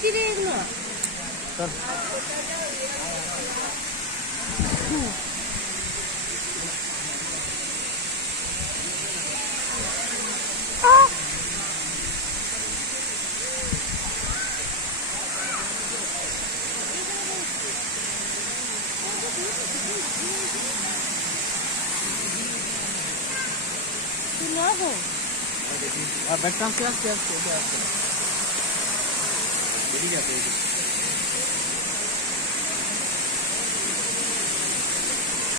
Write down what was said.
কিরে এগুলো চল ব্যাগ টানতে আসতে আসতে আসতে এদিকে আছে